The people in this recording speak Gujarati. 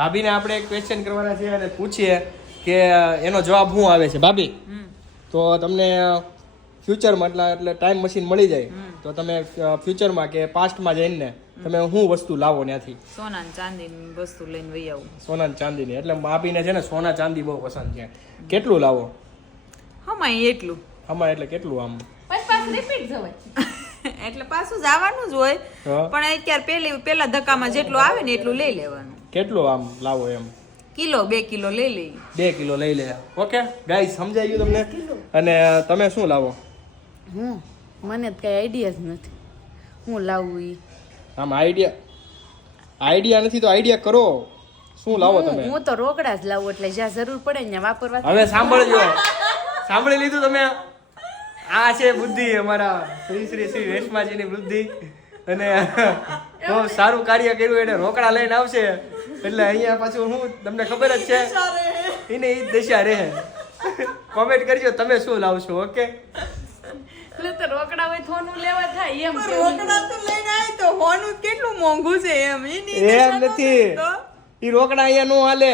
ભાભીને આપણે એક ક્વેશ્ચન કરવાના છે અને પૂછીએ કે એનો જવાબ શું આવે છે. ભાભી, તો તમને ફ્યુચરમાં એટલે ટાઈમ મશીન મળી જાય તો તમે ફ્યુચરમાં કે પાસ્ટમાં જઈને તમે શું વસ્તુ લાવો ત્યાંથી? સોના ને ચાંદીની વસ્તુ લઈને વહી આવું. સોના ને ચાંદીની. એટલે ભાભીને છે ને સોના ચાંદી બહુ પસંદ છે. કેટલું લાવો? હમાય એટલું. હમાય એટલે કેટલું? આમ પાછું રિપીટ જવાય. એટલે પાછું જવાનું જ હોય, પણ અત્યારે પેલા ધક્કામાં જેટલું આવે ને એટલું લઈ લેવાનું. કેટલું આમ લાવો એમ? કિલો 2 કિલો લઈ લઈ. 2 કિલો લઈ લે. ઓકે ગાઈસ, સમજાઈ ગયું તમને? અને તમે શું લાવો? મને કઈ આઈડિયા જ નથી હું લાવું ઈ. આમ આઈડિયા નથી તો આઈડિયા કરો. શું લાવો તમે? હું તો રોકડા જ લાવું, એટલે જ્યાં જરૂર પડે ને વાપરવા. હવે સાંભળજો, સાંભળી લીધું તમે? આ છે બુદ્ધિ અમારા શ્રી રેશમાજીની બુદ્ધિ. અને બહુ સારું કાર્ય કર્યું. એને રોકડા લઈને આવશે એટલે અહીંયા પાછું હું તમને ખબર જ છે એને ઈ જ દશા રહે. કોમેન્ટ કરજો તમે શું લાવશો. ઓકે, એટલે તો રોકડા હોય થોનું લેવા થાય એમ. રોકડા તો લઈને આવી તો હોનું કેટલું મોંઘું છે એમ. એમ નથી, ઈ રોકડા અહીંયા નો હાલે.